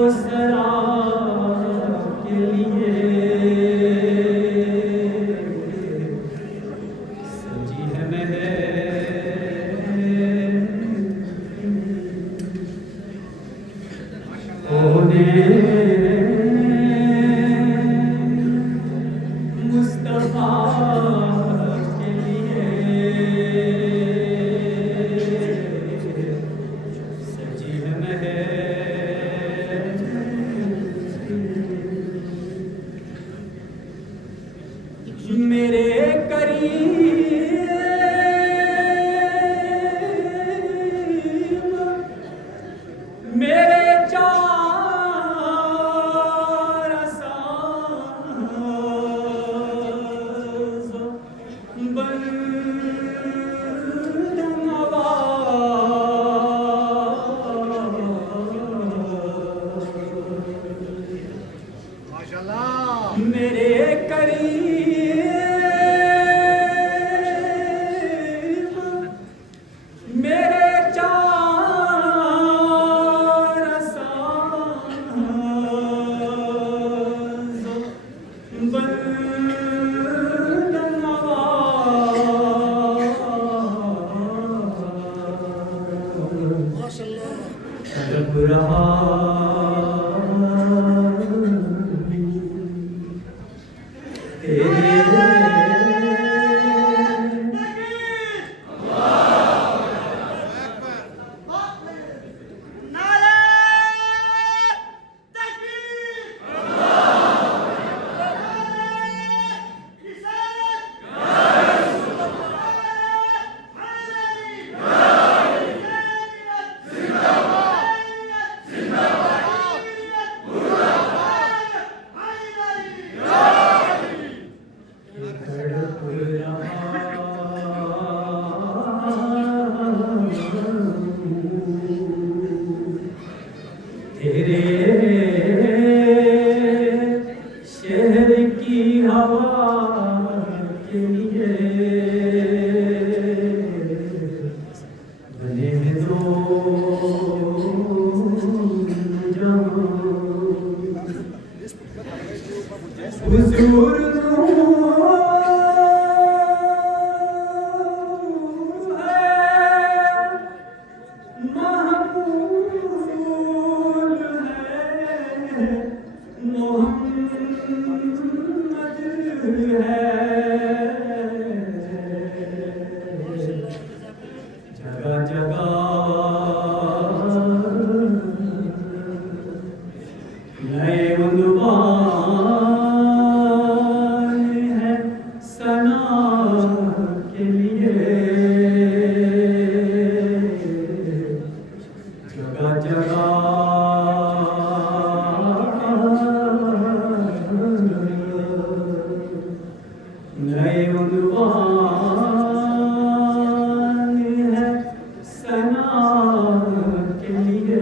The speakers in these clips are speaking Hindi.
कौसरा के लिए सजी है मुस्तफा के लिए सजी है मेरे करीब मेरे चार साज़ बंदनवा माशाअल्लाह मेरे करीब मेरे चार साज़ बंदनवा माशाअल्लाह तड़प रहा तेरे शहर की हवा के लिए बने हैं दो हुजूर जगह जगह नए उन्वान है सना के लिए जगह जगह नए उन्वान है सना के लिए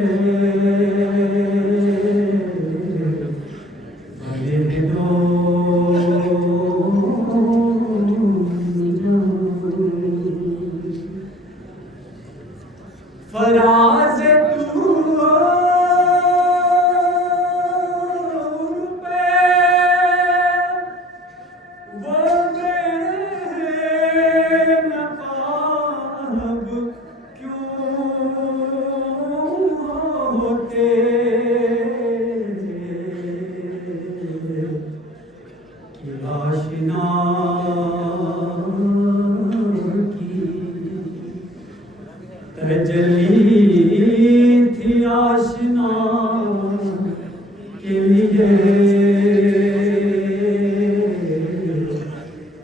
बने दो फराज तू आशिना की तजल्ली थी आशिना के लिए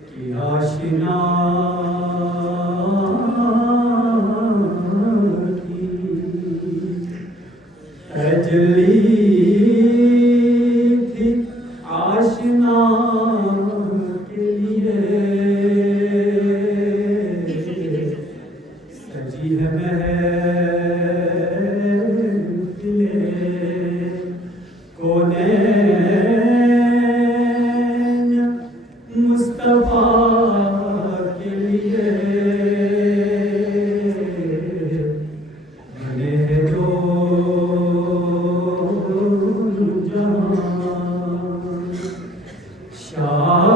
कि आशिना की तजल्ली थी आशिना के लिए सजी है महफिले कौनैन मुस्तफा के लिए बने हैं दो शाह